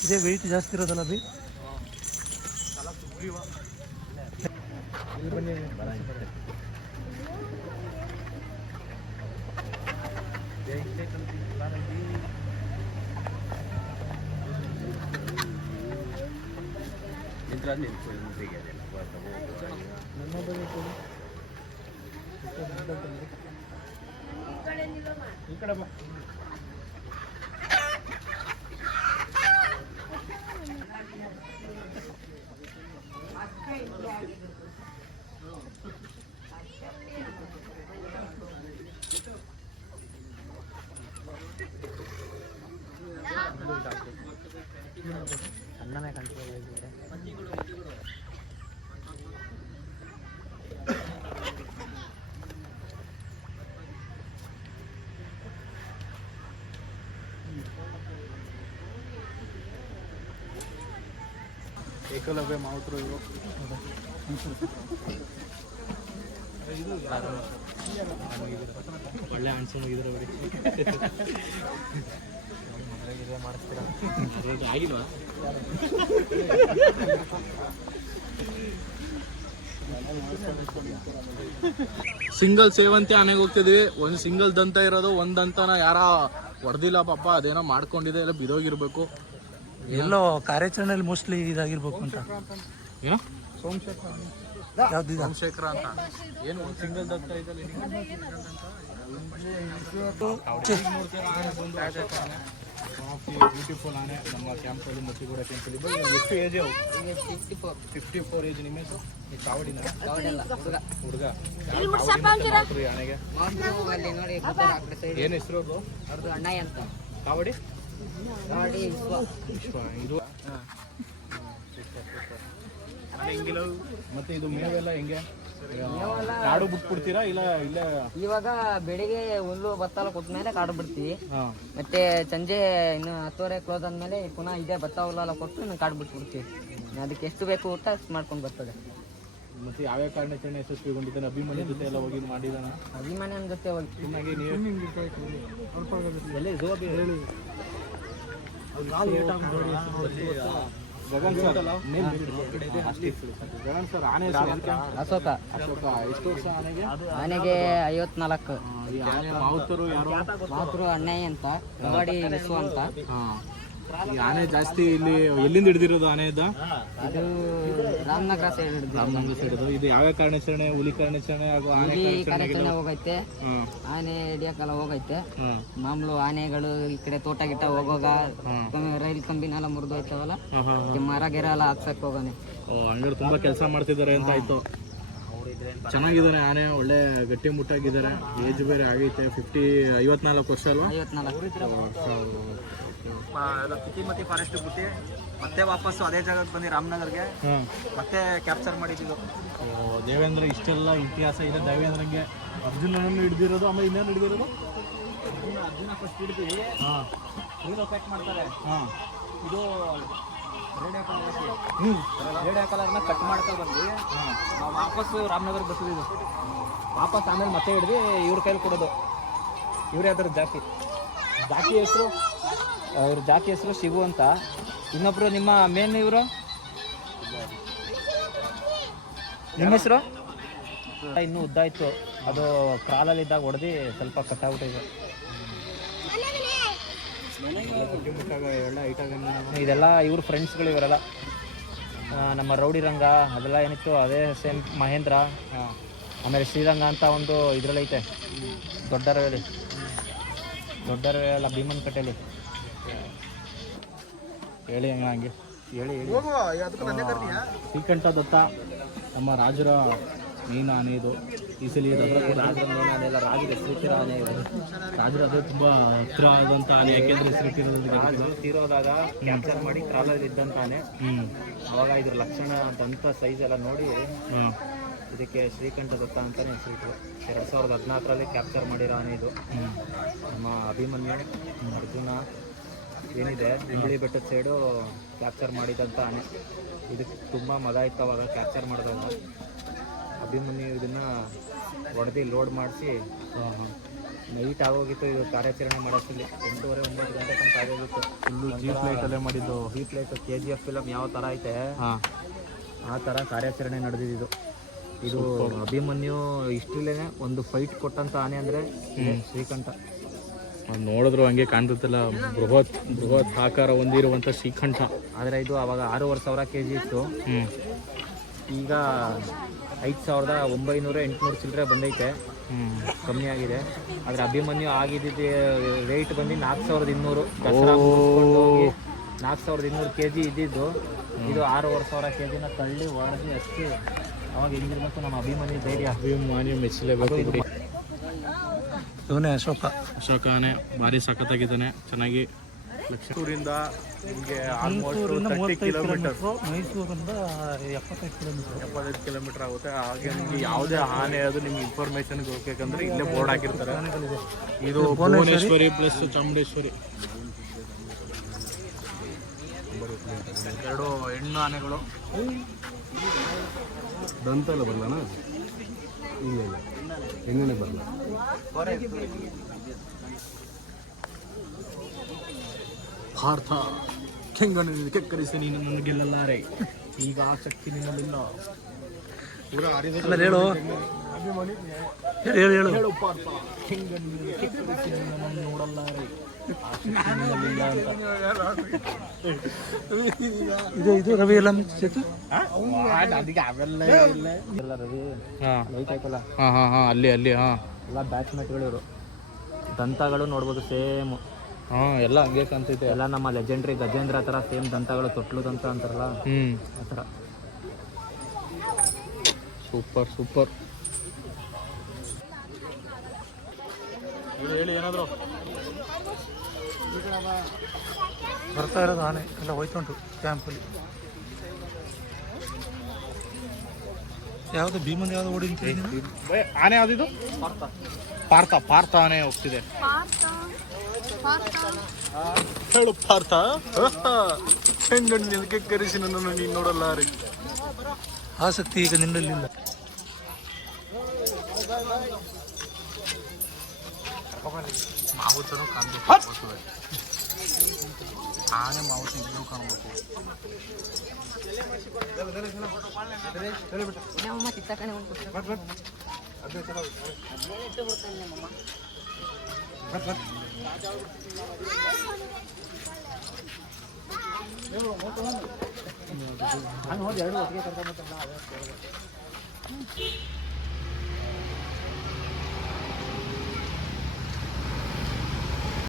ಇದೇ ವೆಯ್ಟ್ ಜಾಸ್ತಿ ಇರೋದಲ್ಲ ಬಿ ಇಲ್ಲಿ ಬನ್ನಿ ಬಗ್ಗೆ ಕೊಡಿ. ಈ ಕಡೆ ಬಾ ಏಕಲವ್ಯ ಮಾವುತರು ಇವರು. ಒಳ್ಳೆ ಮಾಡಿಸ್ತೀರಾ ಆಗಿಲ್ವಾ? ಸಿಂಗಲ್ ಸೇವಂತಿ ಆನೆಗೆ ಹೋಗ್ತಿದ್ವಿ. ಒಂದು ಸಿಂಗಲ್ ದಂತ ಇರೋದು ಒಂದ್ ದಂತನ ಯಾರ ಹೊಡೆದಿಲ್ಲ ಪಾಪ. ಅದೇನೋ ಮಾಡ್ಕೊಂಡಿದೆ ಎಲ್ಲ ಬಿದೋಗಿರ್ಬೇಕು. ಎಲ್ಲೋ ಕಾರ್ಯಾಚರಣೆಯಲ್ಲಿ ಮೋಸ್ಟ್ಲಿ ಇದಾಗಿರ್ಬೇಕು ಅಂತ ಏನೋ ಸೋಮಶೇಖರ ಅಂತ ಏನು ಸಿಂಗಲ್ ಬ್ಯೂಟಿಫುಲ್ ಆನೆ ನಮ್ಮ ಕ್ಯಾಂಪಲ್ಲಿ ಮತ್ತಿಗೂಡ ಕ್ಯಾಂಪಲ್ಲಿ ಎಷ್ಟು ಏಜ್ ಫಿಫ್ಟಿ ಫೋರ್ ಏಜ್ ನಿಮ್ಮ ಹೆಸರು ನೀವು ಕಾವಡಿನ ಹುಡುಗ ಆನೆಗೆ ಅಲ್ಲಿ ನೋಡಿ ಏನು ಹೆಸರು ಕಾವಡಿ ನೋಡಿ ವಿಶ್ವ ವಿಶ್ವ ಇದು ಮತ್ತೆ ಇದು ಮೇವೆಲ್ಲ ಹೆಂಗೆ? ಕಾಡು ಬಿಟ್ಬಿಡ್ತೀರಾ ಇಲ್ಲ ಇಲ್ಲ ಇವಾಗ ಬೆಳಿಗ್ಗೆ ಹುಲ್ಲು ಭತ್ತ ಕೊಟ್ಟ ಮೇಲೆ ಕಾಡು ಬಿಡ್ತೀವಿ. ಹಾ. ಮತ್ತೆ ಸಂಜೆ ಇನ್ನು ಹತ್ತುವರೆ ಕ್ಲೋಸ್ ಆದ್ಮೇಲೆ ಪುನಃ ಇದೇ ಭತ್ತ ಹುಲ್ಲ ಕೊಟ್ಟು ನಾನು ಕಾಡು ಬಿಟ್ಬಿಡ್ತೀವಿ. ಅದಕ್ಕೆ ಎಷ್ಟು ಬೇಕು ಊಟ ಅಷ್ಟು ಮಾಡ್ಕೊಂಡು ಬರ್ತದೆ. ಮತ್ತೆ ಯಾವ್ಯಾವ ಕಾರ್ಯಾಚರಣೆ ಯಶಸ್ವಿಗೊಂಡಿದ್ದಾನೆ? ಅಭಿಮಾನಿ ಜೊತೆ ಎಲ್ಲ ಹೋಗಿ ಮಾಡಿದಾನ? ಅಭಿಮಾನಿ ಜೊತೆ ಹೋಗಿ. ಚೆನ್ನಾಗಿ ಗಗನ್ ಸರ್ ಗಗನ್ ಸರ್ ಆನೆ ಹೆಸರು ಅದಕ್ಕೆ? ಅಶೋಕ ಅಶೋಕ ಎಷ್ಟು ವರ್ಷ ಆನೆಗೆ ಆನೆಗೆ ಐವತ್ನಾಲ್ಕು. ಮಾವುತರು ಯಾರು? ಮಾತೃ ಅಣ್ಣಯ್ಯ ಅಂತ ಕಬಡ್ಡಿ ವಿಶ್ವ ಅಂತ. ಈ ಆನೆ ಜಾಸ್ತಿ ಇಲ್ಲಿ ಎಲ್ಲಿಂದ ಹಿಡಿದಿರೋದು ಆನೆ ಇದ್ದ ಇದು ರಾಮನಗರ ಸೈಡ್ ಹಿಡಿದು ರಾಮನಗರ ಸೈಡ್ ಇದು. ಯಾವ ಕಾರ್ಯಾಚರಣೆ ಹುಲಿ ಕಾರ್ಯಾಚರಣೆ ಹಾಗೂ ಆನೆ ಹುಲಿ ಕಾರ್ಯಾಚರಣೆ ಕಾರ್ಯಾಚರಣೆ ಹೋಗೈತೆ. ಆನೆ ಹಿಡಿಯಕಲ್ಲ ಹೋಗೈತೆ. ಮಾಮೂಲು ಆನೆಗಳು ಈ ಕಡೆ ತೋಟ ಗಿಟ್ಟ ಹೋಗೋಗ ರೈಲ್ ಕಂಬಿನೆಲ್ಲ ಮುರಿದೋಯ್ತವಲ್ಲ? ಮರ ಗಿರ ಎಲ್ಲ ಹಾಕ್ಸಕ್ ಹೋಗಾನೆ. ಹಂಗಾರೆ ತುಂಬಾ ಕೆಲಸ ಮಾಡ್ತಿದ್ದಾರೆ ಅಂತ ಆಯ್ತು. ಚೆನ್ನಾಗಿದ್ದಾರೆ ಆನೆ ಒಳ್ಳೆ ಗಟ್ಟಿ ಮುಟ್ಟಾಗಿದ್ದಾರೆ. ಏಜ್ ಬೇರೆ ಆಗೈತೆ ಫಿಫ್ಟಿ ಐವತ್ನಾಲ್ಕು ವರ್ಷ ಅಲ್ವಾ? ಐವತ್ನಾಲ್ಕು. ತಿತಿಮತಿ ಫಾರೆಸ್ಟ್ ಬಿಟ್ಟು ಮತ್ತೆ ವಾಪಸ್ಸು ಅದೇ ಜಾಗಕ್ಕೆ ಬಂದು ರಾಮನಗರ್ಗೆ. ಮತ್ತೆ ಕ್ಯಾಪ್ಚರ್ ಮಾಡಿದ್ದು. ದೇವೇಂದ್ರ ಇಷ್ಟೆಲ್ಲ ಇತಿಹಾಸ ಇದೆ ದೇವೇಂದ್ರಂಗೆ ಅರ್ಜುನನನ್ನು ಹಿಡಿದಿರೋದು ಆಮೇಲೆ ಇನ್ನೇನು ಹಿಡಿದಿರೋದು? ಅರ್ಜುನ ಫಸ್ಟ್ ಹಿಡಿದು. ಪ್ಯಾಕ್ ಮಾಡ್ತಾರೆ. ಇದು ರೇಡಿಯೋ ಕಲರ್ ರೇಡಿಯೋ ಕಲರ್ನ ಕಟ್ ಮಾಡ್ತಾ ಬಂದು ನಾವು ವಾಪಸ್ಸು ರಾಮನಗರ್ ಬಸ್ಸಿದ್ದು ವಾಪಸ್ ಆಮೇಲೆ ಮತ್ತೆ ಹಿಡಿದು ಇವ್ರ ಕೈಲಿ ಕೊಡೋದು. ಇವ್ರ ಅದ್ರ ಜಾತಿ. ಜಾತಿ ಹೆಸರು? ಅವ್ರ ಜಾತಿ ಹೆಸರು ಶಿವು ಅಂತ. ಇನ್ನೊಬ್ರು ನಿಮ್ಮ ಮೇನ್ ಇವರು? ನಿಮ್ಮ ಹೆಸರು? ಇನ್ನೂ ಉದ್ದ ಇತ್ತು ಅದು ಕಾಲಲ್ಲಿದ್ದಾಗ ಹೊಡೆದು ಸ್ವಲ್ಪ ಕಟ್ಟಾಗ್ಬಿಟ್ಟಿದೆ ಇದೆಲ್ಲ ಇವ್ರ ಫ್ರೆಂಡ್ಸ್ಗಳು ಇವರೆಲ್ಲ. ನಮ್ಮ ರೌಡಿ ರಂಗ, ಅದೆಲ್ಲ ಏನಿತ್ತು? ಅದೇ ಸೇಮ್ ಮಹೇಂದ್ರ, ಆಮೇಲೆ ಶ್ರೀರಂಗ ಅಂತ ಒಂದು ಇದರಲ್ಲೈತೆ. ದೊಡ್ಡ ರವೇಲಿ ದೊಡ್ಡ ರವೆ ಅಲ್ಲ ಭೀಮನ್ ಕಟ್ಟೆಲಿ ಹೇಳಿ ಹಂಗ ಹಂಗೆ. ಹೇಳಿ ಹೇಳಿ. ಶ್ರೀಕಂಠ ದತ್ತ ನಮ್ಮ ರಾಜರ ಮೀನು ಆನೆ ಇದು ಈ ಸಲ ರಾಜರ ಮೇನ್ ಆನೆ ಇದೆ ರಾಜರ ಹೆಸರಿಟ್ಟಿರೋ ಆನೆ ಇದು. ರಾಜರ ಅದೇ ತುಂಬ ಹತ್ತಿರ ಆದಂತ ಆನೆ ಯಾಕೆಂದ್ರೆ ಹೆಸರಿಟ್ಟಿರೋದು ತೀರೋದಾಗ ಕ್ಯಾಪ್ಚರ್ ಮಾಡಿ ಕಾಲಿದ್ದಂತಾನೆ ಇದ್ದಂತ ಆನೆ ಅವಾಗ ಇದ್ರ ಲಕ್ಷಣ ದಂತ ಸೈಜ್ ಎಲ್ಲ ನೋಡಿ ಇದಕ್ಕೆ ಶ್ರೀಕಂಠ ದತ್ತ ಅಂತಾನೆ ಹೆಸರಿಟ್ಟು ಎರಡು ಸಾವಿರದ ಹದಿನಾಲ್ಕರಲ್ಲಿ ಕ್ಯಾಪ್ಚರ್ ಮಾಡಿರೋ ಆನೆ ಇದು. ನಮ್ಮ ಅಭಿಮನ್ಯು ಅರ್ಜುನ ಏನಿದೆ? ಇಂಬಳಿ ಬೆಟ್ಟದ ಸೈಡು ಕ್ಯಾಪ್ಚರ್ ಮಾಡಿದಂಥ ಆನೆ. ಇದಕ್ಕೆ ತುಂಬ ಮಜಾ ಇತ್ತು ಅವಾಗ ಕ್ಯಾಪ್ಚರ್ ಮಾಡಿದಾಗ ಅಭಿಮನ್ಯು ಇದನ್ನು ಹೊಡೆದು ಲೋಡ್ ಮಾಡಿಸಿ ನೈಟ್ ಆಗೋಗಿತ್ತು ಇದು ಕಾರ್ಯಾಚರಣೆ ಮಾಡೋಷ್ಟರಲ್ಲಿ. ಎಂಟೂವರೆ ಒಂಬತ್ತು ಗಂಟೆ ತನಕ ಆಗೋಗಿತ್ತು. ಫುಲ್ಲು ಜೀಪ್ ಲೈಟಲ್ಲೇ ಮಾಡಿದ್ದು. Jeep light K G F film ಯಾವ ಥರ ಐತೆ? ಆ ಥರ ಕಾರ್ಯಾಚರಣೆ ನಡೆದಿದ್ದು ಇದು. ಅಭಿಮನ್ಯು ಇಷ್ಟಿಲ್ಲೇ ಒಂದು ಫೈಟ್ ಕೊಟ್ಟಂಥ ಆನೆ ಅಂದರೆ ಶ್ರೀಕಂಠ. ನೋಡಿದ್ರು ಹಂಗೆ ಕಾಣ್ತಿಲ್ಲ ಬೃಹತ್ ಬೃಹತ್ ಆಕಾರ ಹೊಂದಿರುವಂಥ ಶ್ರೀಖಂಠ ಆದರೆ ಇದು ಅವಾಗ ಆರೂವರೆ ಸಾವಿರ ಕೆ ಜಿ ಇತ್ತು ಈಗ ಐದು ಸಾವಿರದ ಒಂಬೈನೂರ ಎಂಟುನೂರು ಚಿಲ್ಲರೆ ಬಂದೈತೆ. ಕಮ್ಮಿ ಆಗಿದೆ. ಆದರೆ ಅಭಿಮನ್ಯು ಆಗಿದ್ದ ರೇಟ್ ಬಂದು ನಾಲ್ಕು ಸಾವಿರದ ಇನ್ನೂರು. ನಾಲ್ಕು ಸಾವಿರದ ಇನ್ನೂರು ಕೆ ಜಿ ಇದ್ದಿದ್ದು ಇದು ಆರೂವರೆ ಸಾವಿರ ಕೆ ಜಿನ ತಳ್ಳಿ ಒಡೆದು ಅಷ್ಟು. ಅವಾಗ ಹೆಂಗಿರ್ಬೇಕು ನಮ್ಮ ಅಭಿಮನ್ಯು ಧೈರ್ಯ. ಅಭಿಮಾನಿ ಮೆಚ್ಚಲೇಬೇಕು ಇವನೇ ಅಶೋಕ. ಅಶೋಕ ಆನೆ ಭಾರಿ ಸಖತ್ತಾಗಿದ್ದಾನೆ ಚೆನ್ನಾಗಿ ಲಕ್ಷೂರಿಂದ ನಿಮಗೆ ಮೈಸೂರಿಂದ ಆಲ್ಮೋಸ್ಟ್ ತರ್ಟಿ ಕಿಲೋಮೀಟರ್ ಮೈಸೂರಿಂದ ಎಪ್ಪತ್ತೈದು ಕಿಲೋಮೀಟ್ರ್ ಎಪ್ಪತ್ತೈದು ಕಿಲೋಮೀಟರ್ ಆಗುತ್ತೆ. ಹಾಗೆ ನಿಮಗೆ ಯಾವುದೇ ಆನೆ ಅದು ನಿಮ್ಗೆ ಇನ್ಫಾರ್ಮೇಶನ್ ಹೋಗ್ಬೇಕಂದ್ರೆ ಇಲ್ಲೇ ಬೋರ್ಡ್ ಹಾಕಿರ್ತಾರೆ. ಇದು ಭುವನೇಶ್ವರಿ. ಪ್ಲಸ್ ಚಾಮುಂಡೇಶ್ವರಿ. ಎರಡು ಹೆಣ್ಣು ಆನೆಗಳು. ದಂತಲ್ಲ ಬರಲಣ ಇಲ್ಲ ಇಲ್ಲ. ಹೆಣ್ಣನೆ ಬರಲ್ಲ. ಭಾರತ ಕೆಂಗಣ್ಣಿನಿಂದ ಕೆಕ್ಕರಿಸಿ ನೀನು ನನ್ನ ಗೆಲ್ಲಲಾರೆ. ಈಗ ಆಸಕ್ತಿ ನಿನ್ನಲ್ಲಿಲ್ಲ. ಹೇಳು. ಹೇಳು ಹೇಳು. ಹೇಳು ಹೇಳು ಪಾರ್ಥ ಕೆಂಗಣ್ಣಿನಿಂದ ಕೆಕ್ಕರಿಸಿ ನಿನ್ನನ್ನು ನೋಡಲಾರೆ ಆಸಕ್ತಿ ನಿನ್ನಲ್ಲಿಲ್ಲ ಅಂತ ಇದು ಇದು ರವಿ ಎಲ್ಲ ಸೇತು ಎಲ್ಲ ರವಿ ಹಾಂ. ಲೈಟ್ ಆಯ್ತಲ್ಲ ಹಾಂ ಹಾಂ ಹಾಂ ಅಲ್ಲಿ ಅಲ್ಲಿ ಹಾಂ. ಎಲ್ಲ ಬ್ಯಾಟ್ಸ್ಮೆಟ್ಗಳು ಇವರು. ದಂತಗಳು ನೋಡ್ಬೋದು ಸೇಮ್. ಹಾಂ ಎಲ್ಲ ಹಂಗೆ ಕಾಣ್ತೈತೆ. ಎಲ್ಲ ನಮ್ಮ ಲೆಜೆಂಡ್ರಿ ಗಜೇಂದ್ರ ಥರ ಸೇಮ್ ದಂತಗಳು ತೊಟ್ಲು ದಂತ ಅಂತಾರಲ್ಲ ಹ್ಞೂ ಆ ಥರ. Super super. ಏನಾದ್ರು? ಬರ್ತಾ ಇರೋದು ಆನೆ ಎಲ್ಲ ಹೋಯ್ತುಂಟು ಕ್ಯಾಂಪಲ್ಲಿ. ಯಾವುದು ಭೀಮನ್ ಯಾವುದು ಓಡಿ ಆನೆ ಯಾವ್ದಿದು ಪಾರ್ಥ. ಪಾರ್ಥ ಆನೆ ಹೋಗ್ತಿದೆ. ಹೇಳು ಪಾರ್ಥ. ಹೆಂಗಣ್ಣಿನ ಕರೆಸಿ ನನ್ನನ್ನು ನೀನು ರೀ. ಆಸಕ್ತಿ ಈಗ ನಿನ್ನಲ್ಲಿಲ್ಲ ಮಾವುತನು ಕಾಣಬೇಕು ಆನೆ ಮಾವುತ ಇಲ್ಲೂ ಕಾಣಬೇಕು ಹಂಗೆ ಹೋಗಿ ಎರಡು ಒಟ್ಟಿಗೆ ಕರ್ಕೊಂಡ್ಬರ್ತಾರ